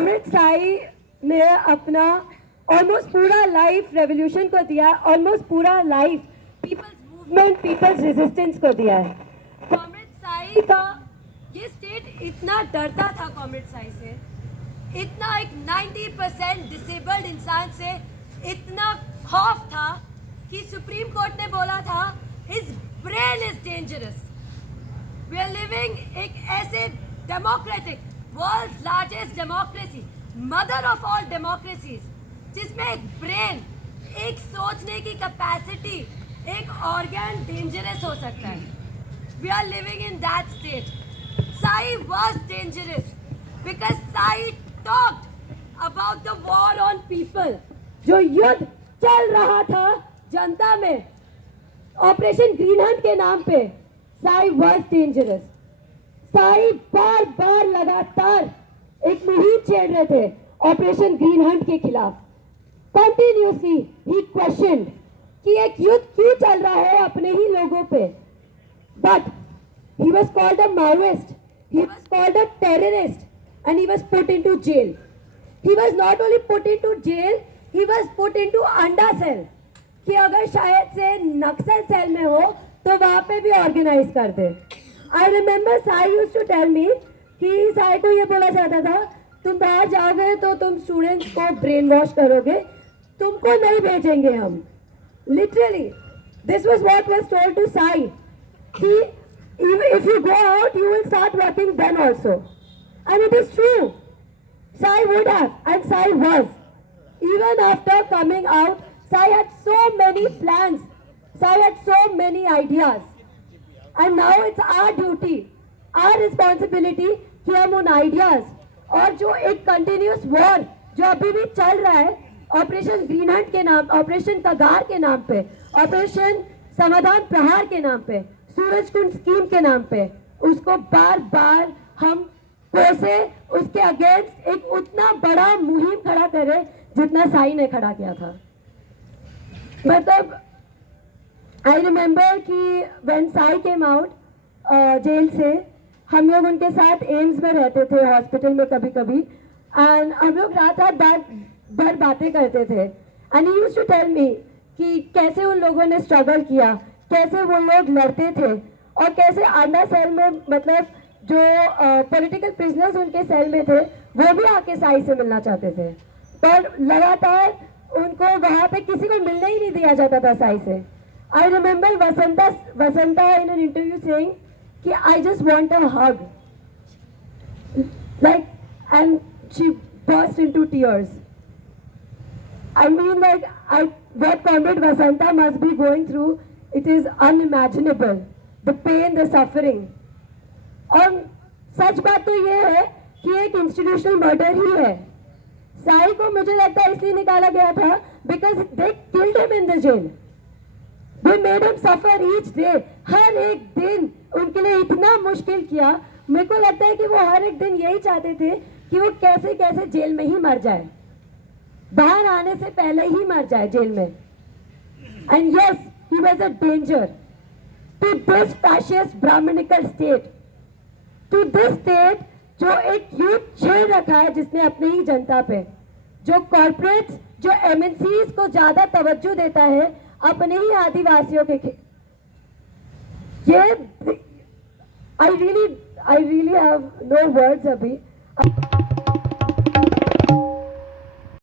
Comrade Sai ने अपना almost पूरा लाइफ रेवोल्यूशन को दिया, ऑलमोस्ट पूरा life people's movement, people's resistance को दिया है। कॉमरेड साई का ये स्टेट इतना डरता था कॉमरेड साई से, इतना एक 90% डिसेबल्ड इंसान से इतना खौफ था कि सुप्रीम कोर्ट ने बोला था his brain is dangerous. We are living एक ऐसे democratic, world's largest democracy, mother of all democracies, जिसमें एक ब्रेन, एक सोचने की कैपेसिटी, एक ऑर्गन डेंजरस हो सकता है। We are living in that state. Sai was dangerous because Sai talked about the war on people. जो युद्ध चल रहा था जनता में ऑपरेशन ग्रीन हंट के नाम पे, साई वॉज डेंजरस। साई बार बार लगातार एक मुहिम छेड़ रहे थे ऑपरेशन ग्रीन हंट के खिलाफ। कंटिन्यूसली ही क्वेश्चन कि एक युद्ध क्यों चल रहा है अपने ही लोगों पे। But he was called a Maoist, he was called a terrorist, and he was put into jail. He was not only put into jail, he was put into अंडा सेल, कि अगर शायद से नक्सल सेल में हो तो वहाँ पे भी ऑर्गेनाइज कर दे। I remember Sai used to tell me कि साई को ये बोला जाता था तुम बाहर जाओगे तो तुम स्टूडेंट्स को ब्रेन वॉश करोगे, तुमको नहीं भेजेंगे हम। Literally, this was what was told to Sai. If you go out, you will start working then also. And it is true. Sai would have, and Sai was. Even after coming out, Sai had so many plans. Sai had so many ideas. And now it's our duty, our responsibility कि हम उन ideas और जो एक continuous war जो अभी भी चल रहा है ऑपरेशन ग्रीन हंट के नाम, ऑपरेशन कगार के नाम पे, ऑपरेशन समाधान प्रहार के नाम पे, सूरजकुंड स्कीम के नाम पे, उसको बार बार हम कोसे, उसके अगेंस्ट एक उतना बड़ा मुहिम खड़ा करे जितना साई ने खड़ा किया था। मतलब आई रिमेम्बर कि when Sai came out jail से, हम लोग उनके साथ एम्स में रहते थे, हॉस्पिटल में कभी कभी, एंड हम लोग रात रात भर बातें करते थे। And he used to tell me कि कैसे उन लोगों ने स्ट्रगल किया, कैसे वो लोग लड़ते थे और कैसे अंडा सेल में, मतलब जो पॉलिटिकल प्रिजनर्स उनके सेल में थे वो भी आके साई से मिलना चाहते थे, पर लगातार उनको वहाँ पे किसी को मिलने ही नहीं दिया जाता था साई से। I remember Vasanta in an interview saying कि I just want a hug, like, and she burst into tears. I mean, like, what Comrade Vasanta must be going through, it is unimaginable. The pain, the suffering. और सच बात तो ये है कि एक institutional murder ही है। साई को मुझे लगता है इसलिए निकाला गया था because they killed him in the jail. They made him suffer each day. हर एक दिन उनके लिए इतना मुश्किल किया। मेरे को लगता है कि वो हर एक दिन यही चाहते थे कि वो कैसे कैसे जेल में ही मर जाए, बाहर आने से पहले ही मर जाए जेल में। And yes, he was a danger to this fascist Brahminical state, to this state जो एक यूथ छेड़ रखा है जिसने अपने ही जनता पे, जो कॉर्पोरेट्स, जो एमएनसीज को ज्यादा तवज्जो देता है अपने ही आदिवासियों के। ये I really have no words अभी।